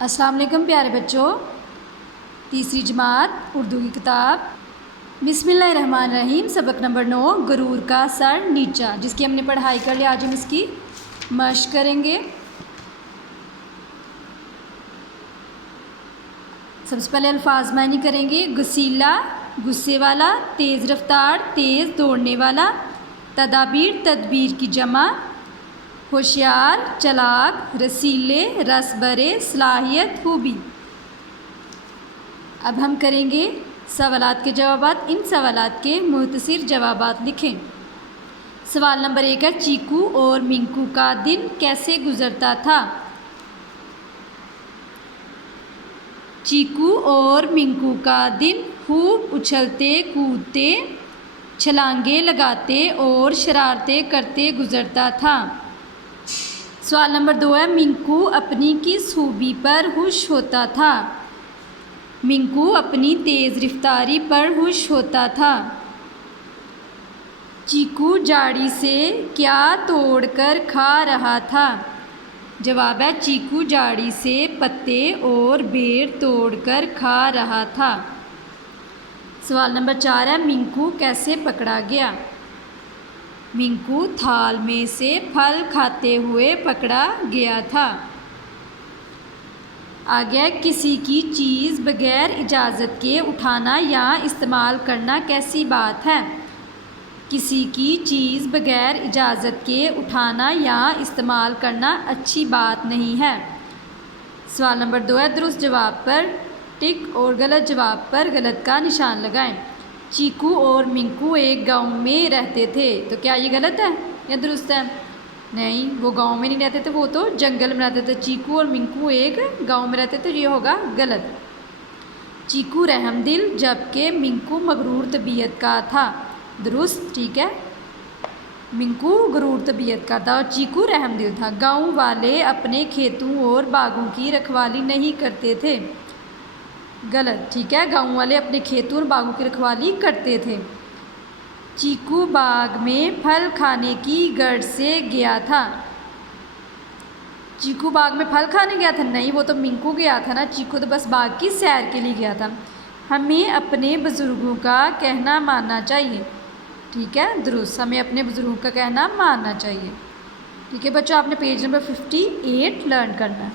अस्सलाम वालेकुम प्यारे बच्चों। तीसरी जमात उर्दू की किताब बिस्मिल्लाहिर्रहमानिर्रहीम सबक नंबर 9 गरूर का सर नीचा, जिसकी हमने पढ़ाई कर ली। आज हम इसकी मश्क करेंगे। सबसे पहले अल्फाज मानी करेंगे। गसीला गुस्से वाला, तेज़ रफ्तार तेज़ दौड़ने वाला, तदाबीर तदबीर की जमा, होशियार चालाक रसीले रस भरे सलाहियत खूबी। अब हम करेंगे सवालात के जवाबात। इन सवालात के मुख्तसर जवाबात लिखें। सवाल नंबर 1 है, चीकू और मिंकू का दिन कैसे गुजरता था? चीकू और मिंकू का दिन खूब उछलते कूदते, छलांगे लगाते और शरारतें करते गुजरता था। सवाल नंबर 2 है, मिंकू अपनी किस खूबी पर खुश होता था? मिंकू अपनी तेज़ रफ्तारी पर खुश होता था। चीकू झाड़ी से क्या तोड़कर खा रहा था? जवाब है, चीकू झाड़ी से पत्ते और बेर तोड़कर खा रहा था। सवाल नंबर 4 है, मिंकू कैसे पकड़ा गया? मिंकू थाल में से फल खाते हुए पकड़ा गया था। आगे, किसी की चीज़ बगैर इजाज़त के उठाना या इस्तेमाल करना कैसी बात है? किसी की चीज़ बगैर इजाज़त के उठाना या इस्तेमाल करना अच्छी बात नहीं है। सवाल नंबर 2 है, दुरुस्त जवाब पर टिक और गलत जवाब पर गलत का निशान लगाएं। चीकू और मिंकू एक गांव में रहते थे, तो क्या ये गलत है या दुरुस्त है? नहीं, वो गांव में नहीं रहते थे, वो तो जंगल में रहते थे। चीकू और मिंकू एक गांव में रहते थे, ये होगा गलत। चीकू रहमदिल जबकि मिंकू मगरूर तबीयत का था, दुरुस्त। ठीक है, मिंकू गरूर तबीयत का था और चीकू रहमदिल था। गाँव वाले अपने खेतों और बागों की रखवाली नहीं करते थे, गलत। ठीक है, गाँव वाले अपने खेतों और बागों की रखवाली करते थे। चीकू बाग में फल खाने की गर्ज से गया था। चीकू बाग में फल खाने गया था? नहीं, वो तो मिंकू गया था ना। चीकू तो बस बाग की सैर के लिए गया था। हमें अपने बुज़ुर्गों का कहना मानना चाहिए। ठीक है, दुरुस्त, हमें अपने बुज़ुर्गों का कहना मानना चाहिए। ठीक है बच्चों, आपने पेज नंबर 58 लर्न करना है।